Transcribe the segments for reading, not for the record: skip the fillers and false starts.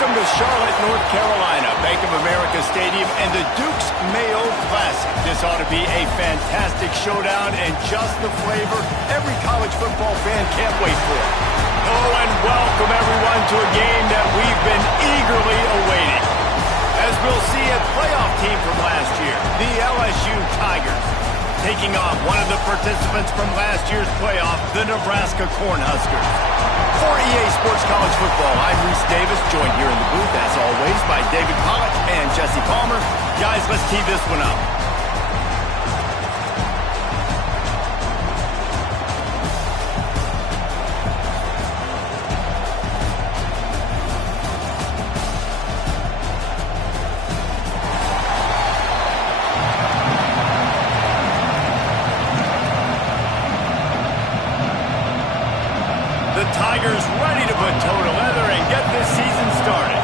Welcome to Charlotte, North Carolina, Bank of America Stadium, and the Duke's Mayo Classic. This ought to be a fantastic showdown and just the flavor every college football fan can't wait for. Oh, and welcome everyone to a game that we've been eagerly awaiting. As we'll see, a playoff team from last year, the LSU Tigers, taking on one of the participants from last year's playoff, the Nebraska Cornhuskers. For EA Sports College Football, I'm Reese Davis, joined here in the booth, as always, by David Pollack and Jesse Palmer. Guys, let's tee this one up. The Tigers ready to put toe to leather and get this season started.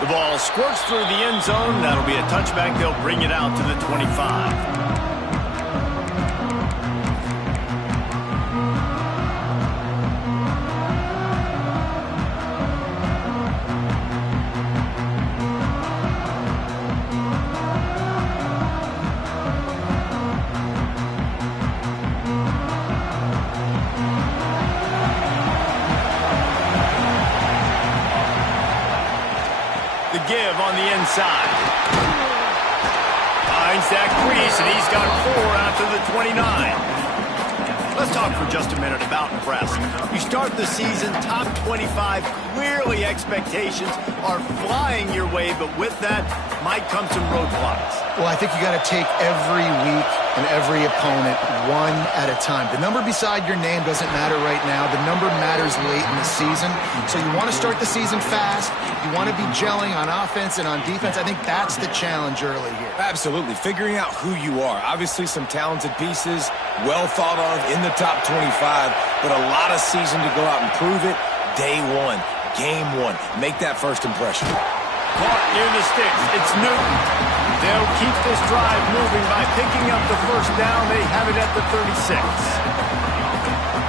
The ball squirts through the end zone. That'll be a touchback. They'll bring it out to the 25. The give on the inside. Finds that crease, and he's got 4 out to the 29. Let's talk for just a minute about Nebraska. You start the season top 25. Clearly expectations are flying your way, but with that might come some roadblocks. Well, I think you got to take every week and every opponent one at a time. The number beside your name doesn't matter right now. The number matters late in the season. So you want to start the season fast. You want to be gelling on offense and on defense. I think that's the challenge early here. Absolutely. Figuring out who you are. Obviously some talented pieces, well thought of in the top 25, but a lot of season to go out and prove it. Day one, game one. Make that first impression. Caught near the sticks. It's Newton. They'll keep this drive moving by picking up the first down. They have it at the 36.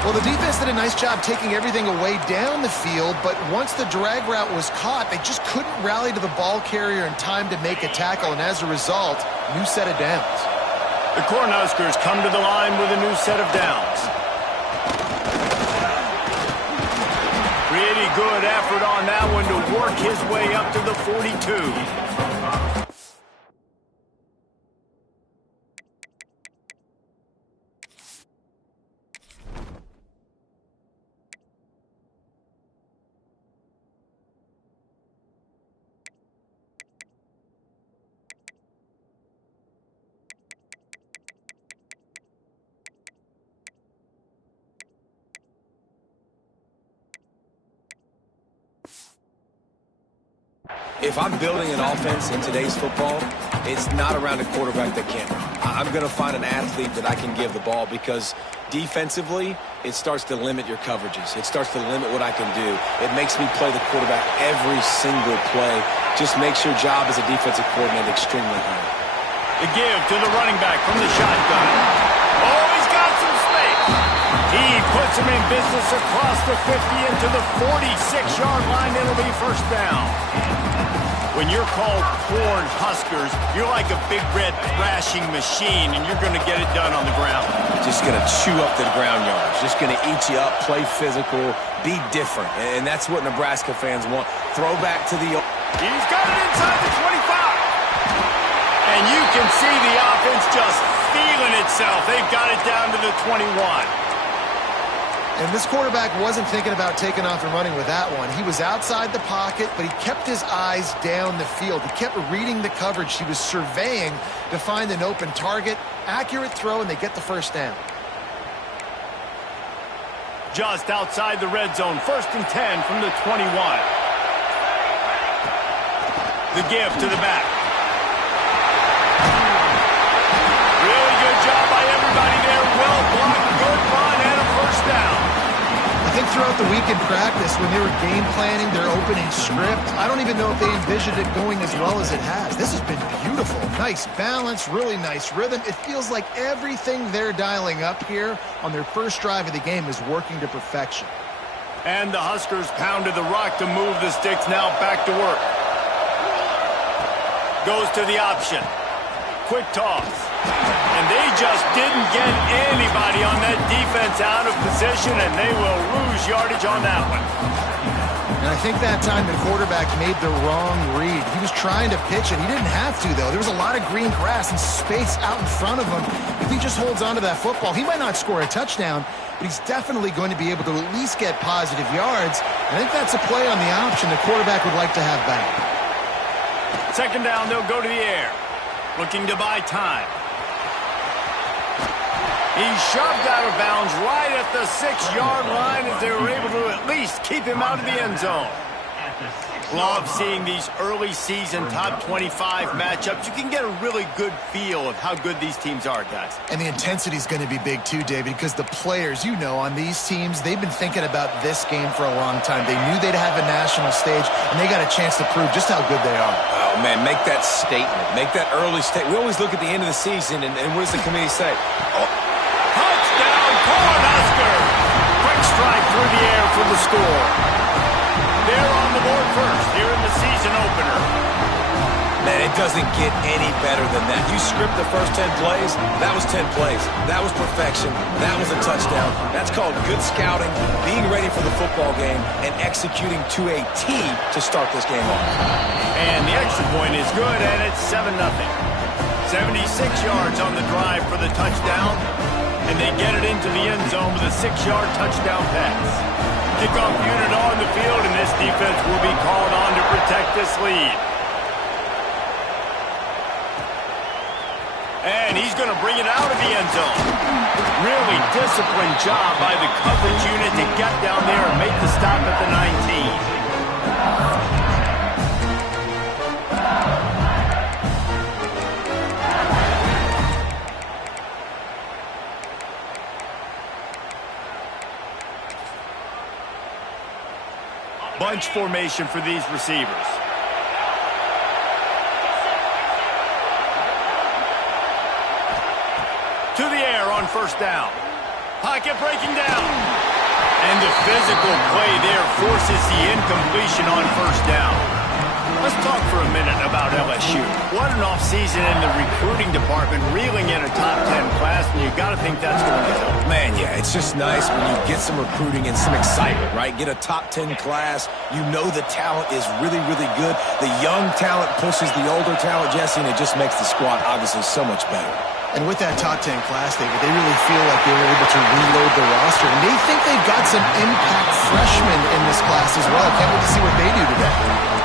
Well, the defense did a nice job taking everything away down the field, but once the drag route was caught, they just couldn't rally to the ball carrier in time to make a tackle, and as a result, new set of downs. The Cornhuskers come to the line with a new set of downs. Pretty good effort on that one to work his way up to the 42. If I'm building an offense in today's football, it's not around a quarterback that can't run. I'm going to find an athlete that I can give the ball because defensively, it starts to limit your coverages. It starts to limit what I can do. It makes me play the quarterback every single play. Just makes your job as a defensive coordinator extremely hard. The give to the running back from the shotgun. Oh, he's got some space. He puts him in business across the 50 into the 46-yard line. It'll be first down. When you're called Cornhuskers, you're like a big red thrashing machine, and you're going to get it done on the ground. Just going to chew up the ground yards. Just going to eat you up, play physical, be different. And that's what Nebraska fans want. Throw back to the... He's got it inside the 25. And you can see the offense just feeling itself. They've got it down to the 21. And this quarterback wasn't thinking about taking off and running with that one. He was outside the pocket, but he kept his eyes down the field. He kept reading the coverage. He was surveying to find an open target. Accurate throw, and they get the first down. Just outside the red zone, 1st and 10 from the 21. The give to the back. Really good job by everybody there. Well blocked, good run, and a first down. I think throughout the week in practice when they were game planning their opening script. I don't even know if they envisioned it going as well as it has. This has been beautiful. Nice balance, really nice rhythm. It feels like everything they're dialing up here on their first drive of the game is working to perfection. And the Huskers pounded the rock to move the sticks. Now back to work. Goes to the option. Quick toss. And they just didn't get anybody on that defense out of position, and they will lose yardage on that one. And I think that time the quarterback made the wrong read. He was trying to pitch it. He didn't have to, though. There was a lot of green grass and space out in front of him. If he just holds on to that football, he might not score a touchdown, but he's definitely going to be able to at least get positive yards. I think that's a play on the option the quarterback would like to have back. Second down, they'll go to the air. Looking to buy time. He's shoved out of bounds right at the 6-yard line as they were able to at least keep him out of the end zone. Love seeing these early season top 25 matchups. You can get a really good feel of how good these teams are, guys. And the intensity is going to be big too, David, because the players, you know, on these teams, they've been thinking about this game for a long time. They knew they'd have a national stage, and they got a chance to prove just how good they are. Oh, man, make that statement. Make that early statement. We always look at the end of the season, and what does the committee say? Oh. Touchdown, Cornhusker! Quick strike through the air for the score. They're on the board first here in the season opener. Man, it doesn't get any better than that. You script the first 10 plays, that was 10 plays. That was perfection. That was a touchdown. That's called good scouting, being ready for the football game, and executing to a T to start this game off. And the extra point is good, and it's 7-0. 76 yards on the drive for the touchdown, and they get it into the end zone with a 6-yard touchdown pass. Kickoff unit on the field, and this defense will be called on to protect this lead. And he's going to bring it out of the end zone. Really disciplined job by the coverage unit to get down there and make the stop at the 19. Bunch formation for these receivers. To the air on first down. Pocket breaking down. And the physical play there forces the incompletion on first down. Let's talk for a minute about LSU. What an offseason in the recruiting department, reeling in a top 10 class, and you got to think that's going to help. Man, yeah, it's just nice when you get some recruiting and some excitement, right? Get a top 10 class. You know the talent is really, really good. The young talent pushes the older talent, Jesse, and it just makes the squad obviously so much better. And with that top 10 class, David, they really feel like they were able to reload the roster. And they think they've got some impact freshmen in this class as well. Can't wait to see what they do today.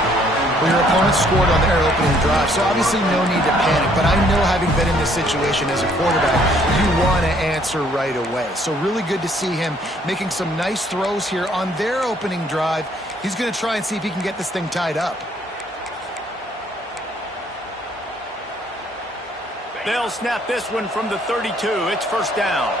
Well, your opponent scored on their opening drive, so obviously no need to panic. But I know, having been in this situation as a quarterback, you want to answer right away. So really good to see him making some nice throws here on their opening drive. He's going to try and see if he can get this thing tied up. They'll snap this one from the 32. It's first down.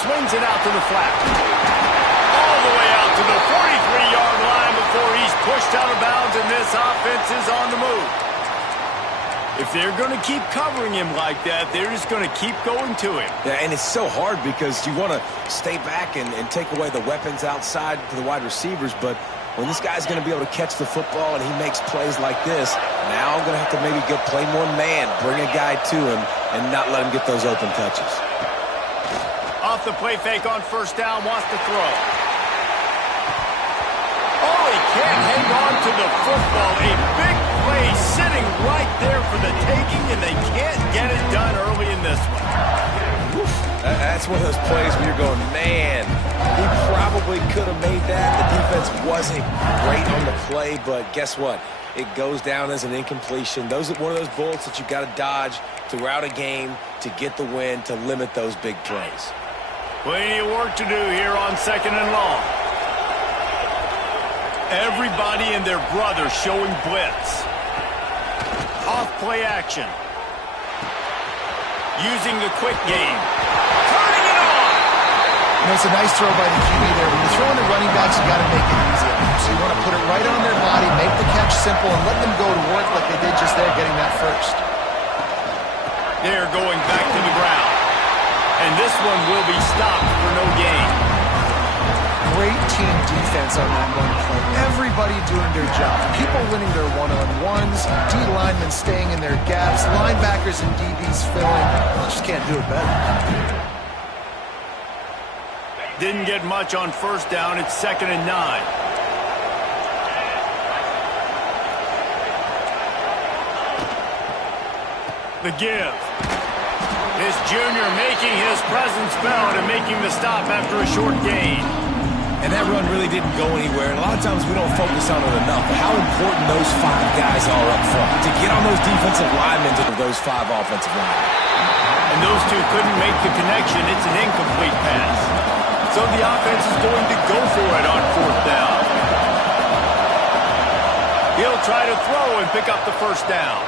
Swings it out to the flat. All the way out to the 43-yard line before he's pushed out of bounds, and this offense is on the move. If they're going to keep covering him like that, they're just going to keep going to him. Yeah, and it's so hard because you want to stay back and take away the weapons outside to the wide receivers, but when this guy's going to be able to catch the football and he makes plays like this, now I'm going to have to maybe play more man, bring a guy to him, and not let him get those open touches. Off the play fake on first down, wants to throw. Oh, he can't hang on to the football. A big play sitting right there for the taking, and they can't get it done early in this one. That's one of those plays where you're going, man, he probably could have made that. The defense wasn't great on the play, but guess what? It goes down as an incompletion. Those are one of those bullets that you've got to dodge throughout a game to get the win, to limit those big plays. Plenty of work to do here on second and long. Everybody and their brother showing blitz. Off play action. using the quick game. Turning it on! You know, it's a nice throw by the QB there. When you're throwing to running backs, you got to make it easy on them. So you want to put it right on their body, make the catch simple, and let them go to work like they did just there, getting that first. They're going back to the ground. And this one will be stopped for no gain. Great team defense on that one play. Everybody doing their job. People winning their one-on-ones, D linemen staying in their gaps, linebackers and DBs filling. Just can't do it better. Didn't get much on first down. It's 2nd and 9. The give. This junior making his presence felt and making the stop after a short gain. And that run really didn't go anywhere. And a lot of times we don't focus on it enough. But how important those 5 guys are up front to get on those defensive linemen to those 5 offensive linemen. And those two couldn't make the connection. It's an incomplete pass. So the offense is going to go for it on 4th down. He'll try to throw and pick up the first down.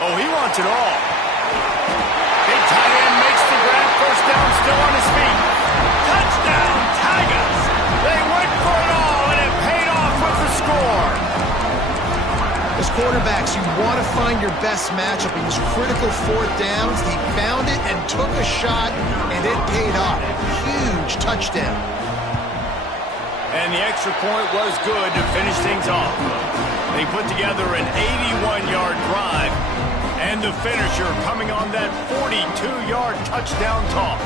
Oh, he wants it all. Big tight end makes the grab. First down, still on his feet. Touchdown, Tigers! They went for it all, and it paid off with the score. As quarterbacks, you want to find your best matchup in these critical 4th downs. He found it and took a shot, and it paid off. Huge touchdown. And the extra point was good to finish things off. They put together an 81-yard drive, and the finisher coming on that 42-yard touchdown toss.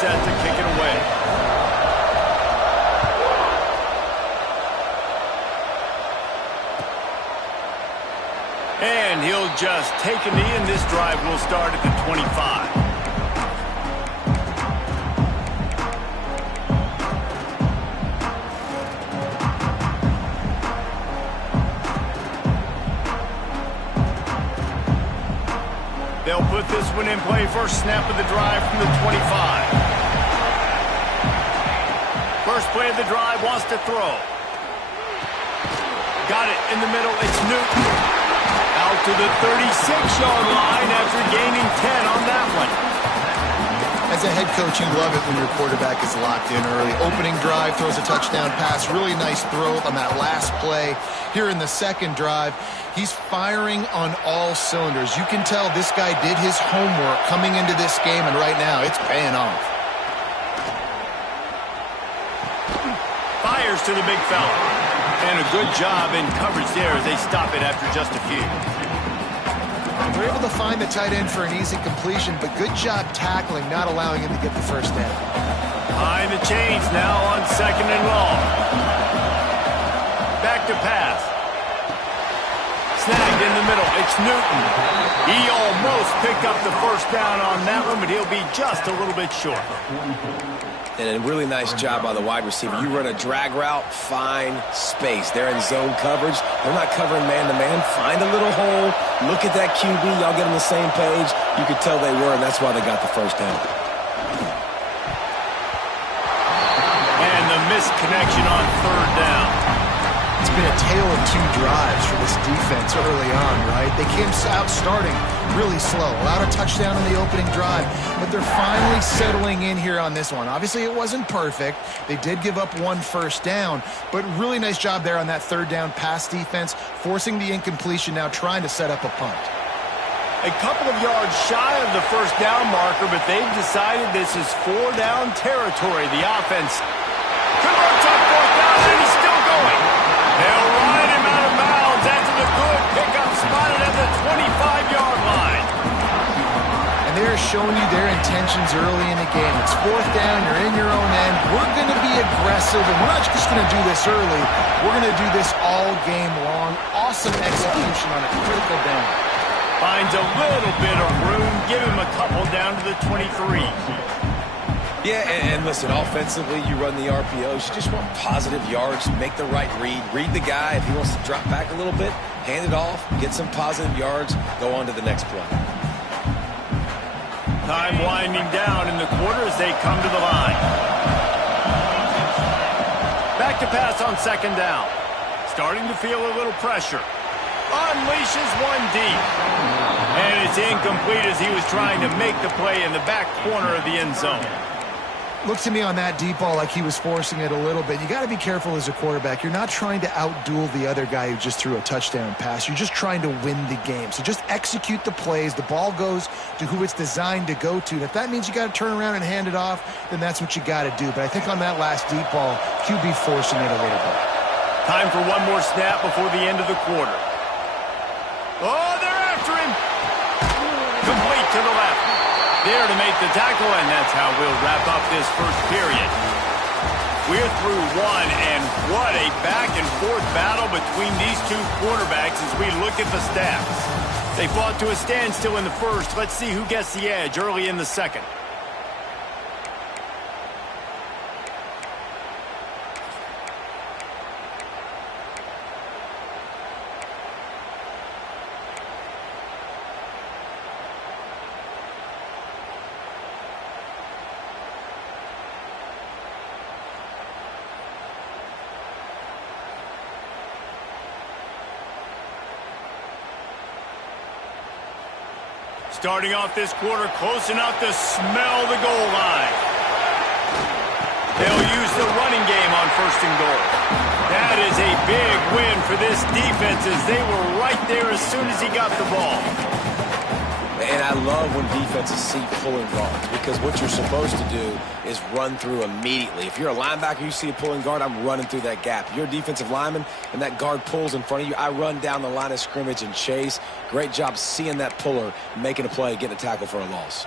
Set to kick it away. And he'll just take a knee, and this drive will start at the 25. They'll put this one in play. First snap of the drive from the 25. First play of the drive, wants to throw. Got it in the middle. It's Newton. Out to the 36-yard line after gaining 10 on that one. As a head coach, you love it when your quarterback is locked in early. Opening drive, throws a touchdown pass. Really nice throw on that last play. Here in the second drive, he's firing on all cylinders. You can tell this guy did his homework coming into this game, and right now it's paying off. Fires to the big fella. And a good job in coverage there as they stop it after just a few. They're able to find the tight end for an easy completion, but good job tackling, not allowing him to get the first down. Behind the chains now on 2nd and long. Back to pass. Snagged in the middle. It's Newton. He almost picked up the first down on that one, but he'll be just a little bit short. And a really nice job by the wide receiver. You run a drag route, find space. They're in zone coverage. They're not covering man-to-man. Find a little hole. Look at that QB. Y'all get on the same page. You could tell they were, and that's why they got the first down. And the missed connection on 3rd down. It's been a tale of 2 drives for this defense early on, right? They came out starting really slow, allowed a touchdown in the opening drive, but they're finally settling in here on this one. Obviously, it wasn't perfect. They did give up 1 first down, but really nice job there on that 3rd down pass defense, forcing the incompletion, now trying to set up a punt. A couple of yards shy of the first down marker, but they've decided this is 4-down territory. The offense converts on 4th down, and he's still going. They'll ride him out of bounds after the good pickup spotted at the 25-yard line. And they're showing you their intentions early in the game. It's 4th down, you're in your own end. We're going to be aggressive, and we're not just going to do this early. We're going to do this all game long. Awesome execution on a critical down. Finds a little bit of room. Give him a couple down to the 23. Yeah, and listen, offensively, you run the RPOs. You just want positive yards, make the right read. Read the guy. If he wants to drop back a little bit, hand it off, get some positive yards, go on to the next play. Time winding down in the quarter as they come to the line. Back to pass on second down. Starting to feel a little pressure. Unleashes one deep. And it's incomplete as he was trying to make the play in the back corner of the end zone. Looks to me on that deep ball like he was forcing it a little bit. You got to be careful as a quarterback. You're not trying to outduel the other guy who just threw a touchdown pass. You're just trying to win the game. So just execute the plays. The ball goes to who it's designed to go to. And if that means you got to turn around and hand it off, then that's what you got to do. But I think on that last deep ball, QB forcing it a little bit. Time for one more snap before the end of the quarter. Oh, they're after him. Complete to the left. There to make the tackle, and that's how we'll wrap up this first period. We're through one, and what a back-and-forth battle between these two quarterbacks as we look at the stats. They fought to a standstill in the first. Let's see who gets the edge early in the second. Starting off this quarter close enough to smell the goal line. They'll use the running game on first and goal. That is a big win for this defense as they were right there as soon as he got the ball. And I love when defenses see pulling guards because what you're supposed to do is run through immediately. If you're a linebacker, you see a pulling guard, I'm running through that gap. You're a defensive lineman, and that guard pulls in front of you. I run down the line of scrimmage and chase. Great job seeing that puller, making a play, getting a tackle for a loss.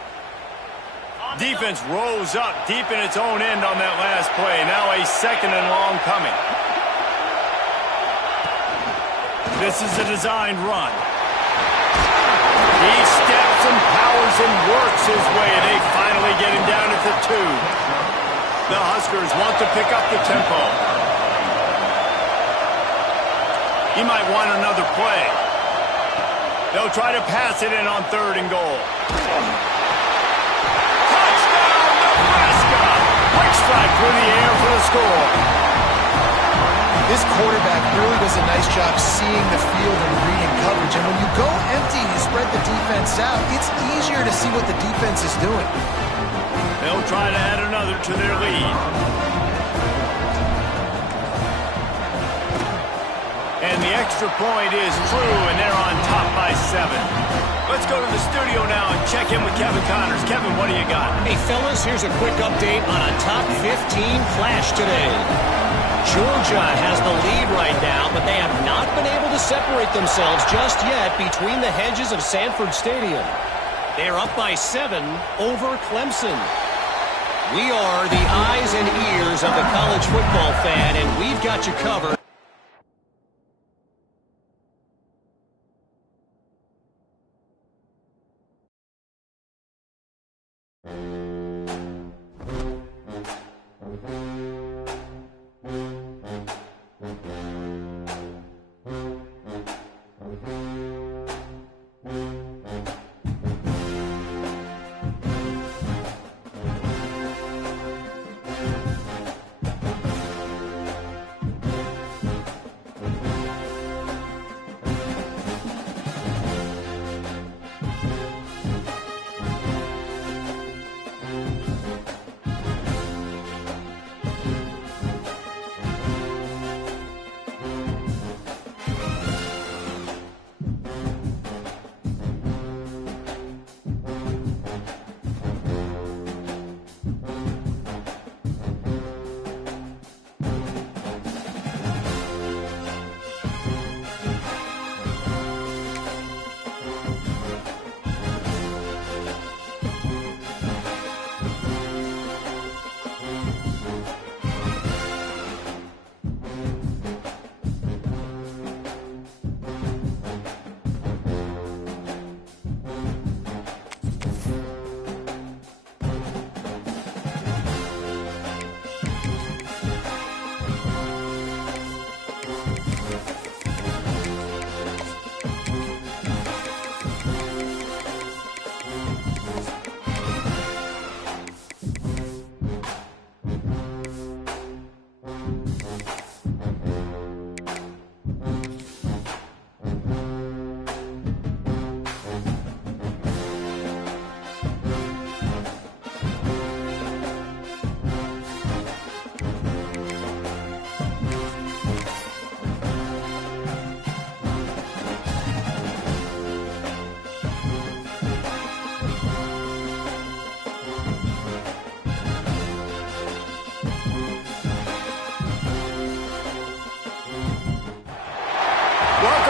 Defense rose up deep in its own end on that last play. Now a second and long coming. This is a designed run. He steps and powers and works his way. They finally get him down at the 2. The Huskers want to pick up the tempo. He might want another play. They'll try to pass it in on third and goal. Touchdown, Nebraska! Quick strike through the air for the score. This quarterback really does a nice job seeing the field and reading coverage. And when you go empty and you spread the defense out, it's easier to see what the defense is doing. They'll try to add another to their lead. And the extra point is true, and they're on top by 7. Let's go to the studio now and check in with Kevin Connors. Kevin, what do you got? Hey, fellas, here's a quick update on a top 15 flash today. Georgia has the lead right now, but they have not been able to separate themselves just yet between the hedges of Sanford Stadium. They're up by 7 over Clemson. We are the eyes and ears of the college football fan, and we've got you covered.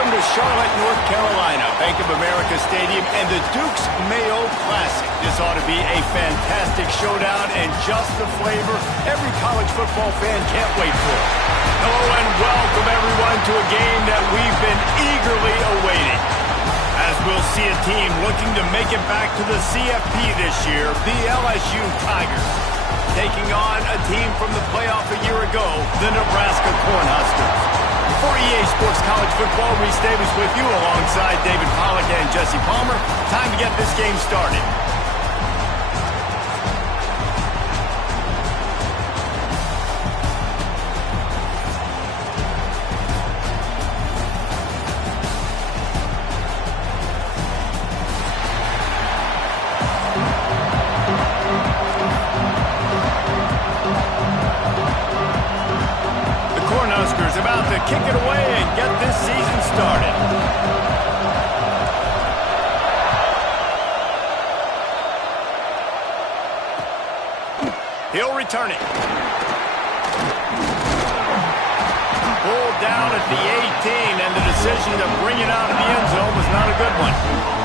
Welcome to Charlotte, North Carolina, Bank of America Stadium, and the Duke's Mayo Classic. This ought to be a fantastic showdown and just the flavor every college football fan can't wait for. Hello and welcome, everyone, to a game that we've been eagerly awaiting. As we'll see a team looking to make it back to the CFP this year, the LSU Tigers, taking on a team from the playoff a year ago, the Nebraska Cornhuskers. For EA Sports College Football, Reese Davis with you alongside David Pollack and Jesse Palmer. Time to get this game started. Cornhuskers about to kick it away and get this season started. He'll return it. Pulled down at the 18, and the decision to bring it out of the end zone was not a good one.